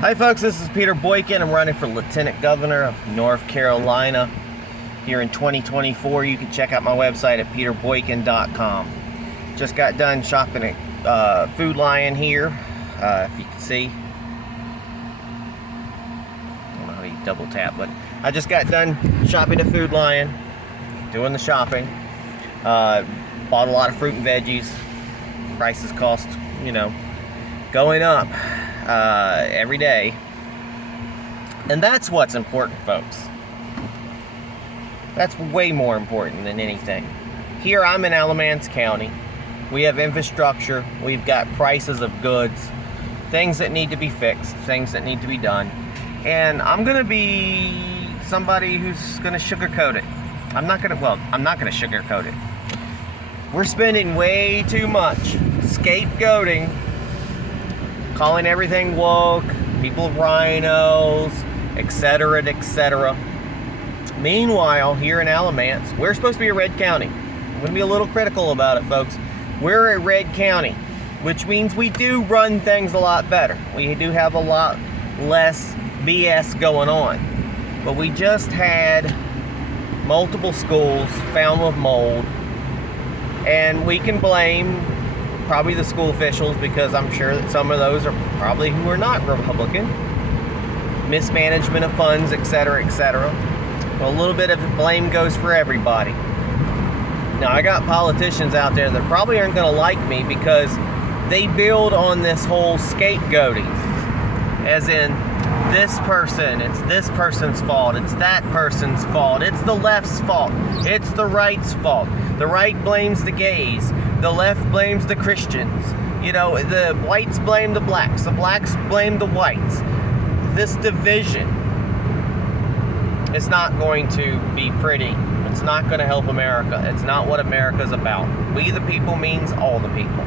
Hi folks, this is Peter Boykin. I'm running for Lieutenant Governor of North Carolina here in 2024. You can check out my website at peterboykin.com. Just got done shopping at Food Lion here, if you can see. I don't know how you double tap, but I just got done shopping at Food Lion, doing the shopping. Bought a lot of fruit and veggies. Prices cost, going up every day. And that's what's important, folks. That's way more important than anything. Here I'm in Alamance County. We have infrastructure. We've got prices of goods, things that need to be fixed, things that need to be done. And I'm going to be somebody who's going to sugarcoat it. I'm not going to sugarcoat it. We're spending way too much scapegoating, calling everything woke, people rhinos, etc., etc. Meanwhile, here in Alamance, we're supposed to be a red county. I'm going to be a little critical about it, folks. We're a red county, which means we do run things a lot better. We do have a lot less BS going on. But we just had multiple schools found with mold, and we can blame probably the school officials, because I'm sure that some of those are probably who are not Republican. Mismanagement of funds, etc., etc. Well, a little bit of blame goes for everybody. Now, I got politicians out there that probably aren't going to like me because they build on this whole scapegoating. As in, this person, it's this person's fault, it's that person's fault, it's the left's fault, it's the right's fault. The right blames the gays, the left blames the Christians. The whites blame the blacks blame the whites. This division is not going to be pretty. It's not going to help America. It's not what America's about. We the people means all the people.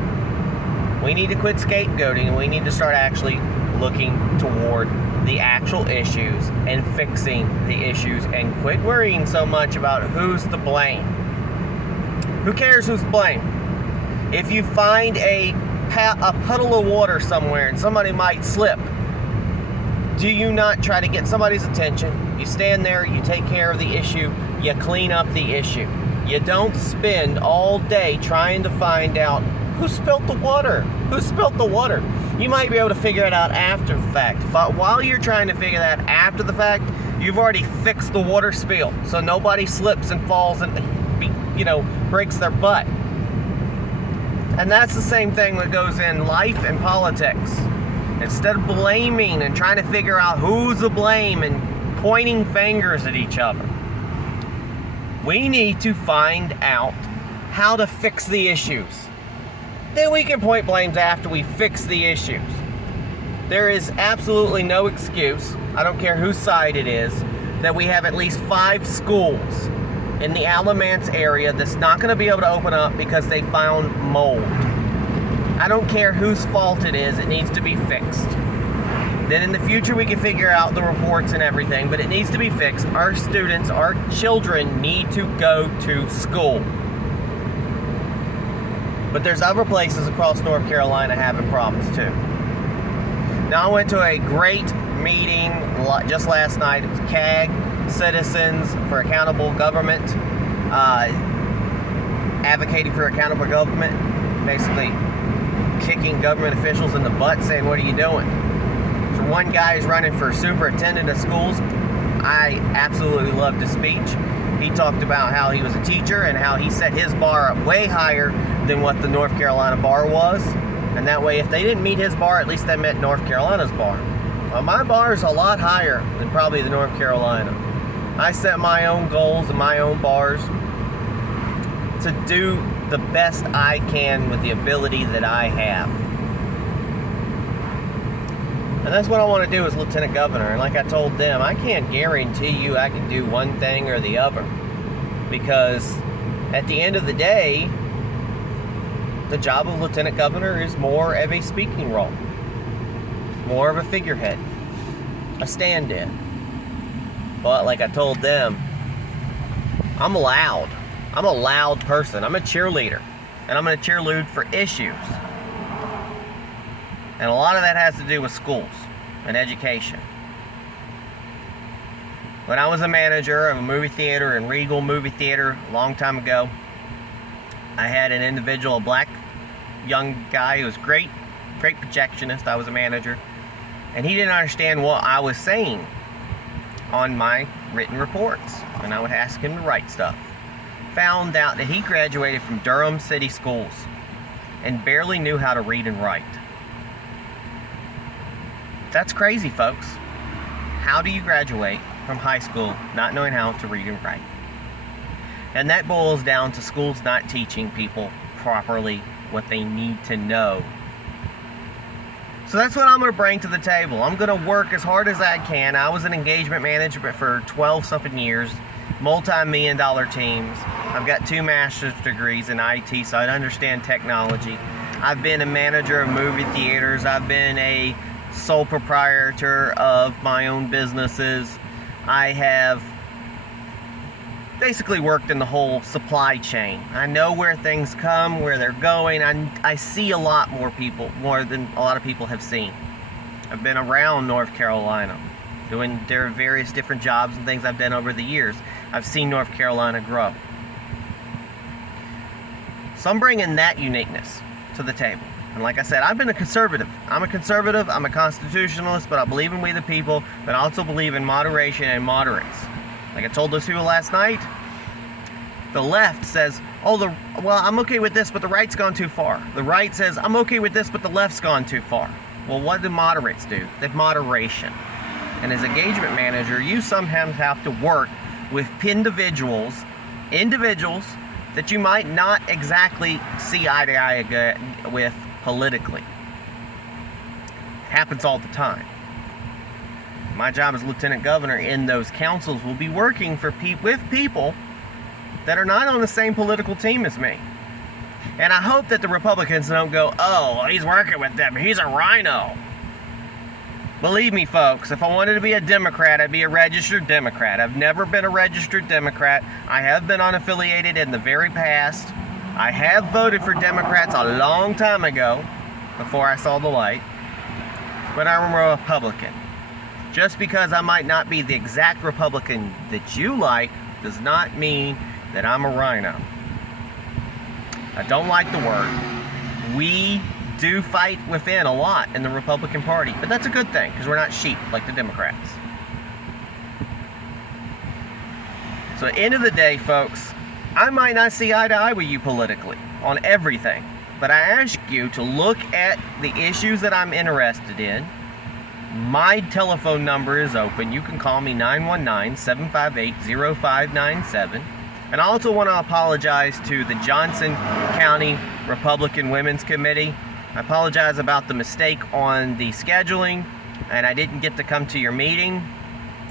We need to quit scapegoating, and we need to start actually looking toward the actual issues and fixing the issues, and quit worrying so much about who's to blame. Who cares who's to blame? If you find a puddle of water somewhere and somebody might slip, do you not try to get somebody's attention? You stand there, you take care of the issue, you clean up the issue. You don't spend all day trying to find out who spilt the water. Who spilt the water? You might be able to figure it out after the fact, but while you're trying to figure that after the fact, you've already fixed the water spill, so nobody slips and falls and breaks their butt. And that's the same thing that goes in life and politics. Instead of blaming and trying to figure out who's to blame and pointing fingers at each other, we need to find out how to fix the issues. Then we can point blames after we fix the issues. There is absolutely no excuse, I don't care whose side it is, that we have at least 5 schools in the Alamance area that's not going to be able to open up because they found mold. I don't care whose fault it is, it needs to be fixed. Then in the future we can figure out the reports and everything, but it needs to be fixed. Our students, our children need to go to school. But there's other places across North Carolina having problems too. Now, I went to a great meeting just last night. It was CAG, Citizens for Accountable Government, advocating for accountable government, basically kicking government officials in the butt, saying, what are you doing? So one guy is running for superintendent of schools. I absolutely loved his speech. He talked about how he was a teacher and how he set his bar up way higher than what the North Carolina bar was. And that way, if they didn't meet his bar, at least they met North Carolina's bar. Well, my bar is a lot higher than probably the North Carolina. I set my own goals and my own bars to do the best I can with the ability that I have. And that's what I want to do as Lieutenant Governor. And like I told them, I can't guarantee you I can do one thing or the other. Because at the end of the day, the job of Lieutenant Governor is more of a speaking role. More of a figurehead. A stand-in. But like I told them, I'm loud. I'm a loud person. I'm a cheerleader. And I'm going to cheerlead for issues. And a lot of that has to do with schools. and education. When I was a manager of a movie theater in Regal Movie Theater a long time ago, I had an individual, a black young guy who was great projectionist. I was a manager, and he didn't understand what I was saying on my written reports, and I would ask him to write stuff. Found out that he graduated from Durham City Schools and barely knew how to read and write. That's crazy, folks. How do you graduate from high school not knowing how to read and write? And that boils down to schools not teaching people properly what they need to know. So that's what I'm going to bring to the table. I'm going to work as hard as I can. I was an engagement manager for 12-something years, multi-million-dollar teams. I've got 2 master's degrees in IT, so I understand technology. I've been a manager of movie theaters. I've been a sole proprietor of my own businesses. I have basically worked in the whole supply chain. I know where things come, where they're going. I see a lot more than a lot of people have seen. I've been around North Carolina, doing their various different jobs and things I've done over the years. I've seen North Carolina grow. So I'm bringing that uniqueness to the table. And like I said, I've been a conservative. I'm a conservative, I'm a constitutionalist, but I believe in we the people, but I also believe in moderation and moderates. Like I told those people last night, the left says, well, I'm okay with this, but the right's gone too far. The right says, I'm okay with this, but the left's gone too far. Well, what do moderates do? They have moderation. And as engagement manager, you sometimes have to work with individuals that you might not exactly see eye to eye with politically. It happens all the time. My job as lieutenant governor in those councils will be working with people that are not on the same political team as me. And I hope that the Republicans don't go, oh, he's working with them, he's a rhino. Believe me, folks, if I wanted to be a Democrat, I'd be a registered Democrat. I've never been a registered Democrat. I have been unaffiliated in the very past. I have voted for Democrats a long time ago, before I saw the light. But I'm a Republican. Just because I might not be the exact Republican that you like does not mean that I'm a rhino. I don't like the word. We do fight within a lot in the Republican Party, but that's a good thing because we're not sheep like the Democrats. So at the end of the day, folks, I might not see eye to eye with you politically on everything, but I ask you to look at the issues that I'm interested in. My telephone number is open. You can call me 919-758-0597. And I also want to apologize to the Johnson County Republican Women's Committee. I apologize about the mistake on the scheduling, and I didn't get to come to your meeting.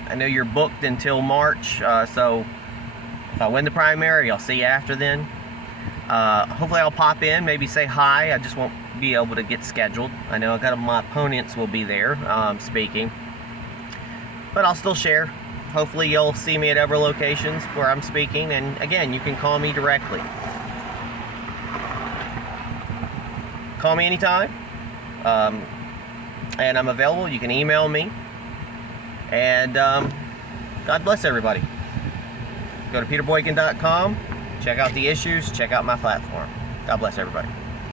I know you're booked until March, so if I win the primary, I'll see you after then. Hopefully I'll pop in, maybe say hi. I just won't be able to get scheduled. I know my opponents will be there speaking, but I'll still share. Hopefully you'll see me at other locations where I'm speaking, and again, you can call me directly. Call me anytime, and I'm available. You can email me, and God bless everybody. Go to peterboykin.com, check out the issues, check out my platform. God bless everybody.